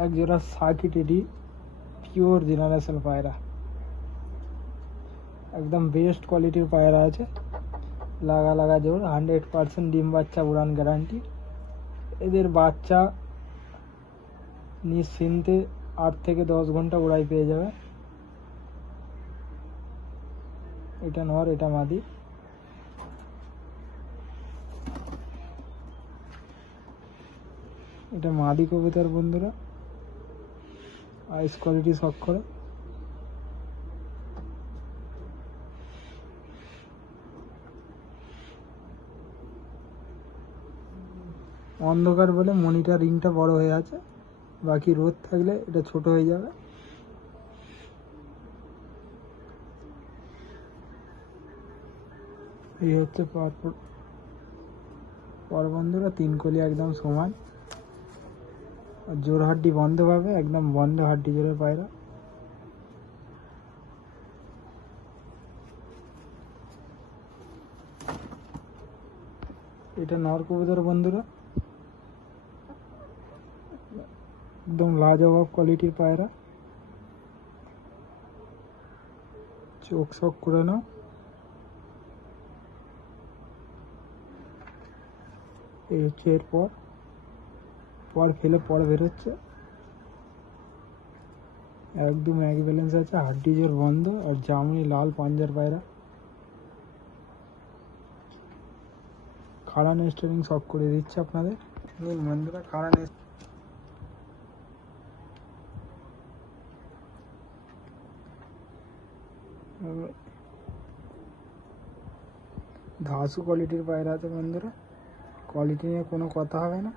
এক জোড়া সার্কিটেডি পিওর জেনারেশন পায়রা, একদম বেস্ট কোয়ালিটির পায়রা আছে। লাগা লাগা জোর, 100% ডিম বাচ্চা উড়ান গ্যারান্টি। এদের বাচ্চা নিশ্চিন্তে 8 থেকে 10 ঘন্টা উড়াই পেয়ে যাবে। এটা নর, এটা মাদি। এটা মাদি কবুতর বন্ধুরা, আইস কোয়ালিটি শখ করে। অন্ধকার বলে মনিটর রিংটা বড় হয়ে আছে, বাকি রোদ থাকলে এটা ছোট হয়ে যাবে। এই হচ্ছে পর বন্ধুরা, 3 কলি একদম সমান, আর জোর হাড্ডি বন্ধ পাবে, একদম বন্ধ হাড্ডি জোরের পায়রা। এটা নর কবুতর বন্ধুরা, একদম লাজবাব কোয়ালিটির পায়রা। চোখ শখ করে নাও। এই হচ্ছে এরপর ফেলে পর বেরোচ্ছে, একদম এক ব্যালেন্স আছে, হাড্ডি জোর বন্ধ, আর জামনি লাল পাঞ্জার পায়রা। খাড়া নেস্টারিং সব করে দিচ্ছে আপনাদের। বন্ধুরা খাড়া ধাসু কোয়ালিটির পায়রা আছে বন্ধুরা, কোয়ালিটি নিয়ে কোনো কথা হবে না।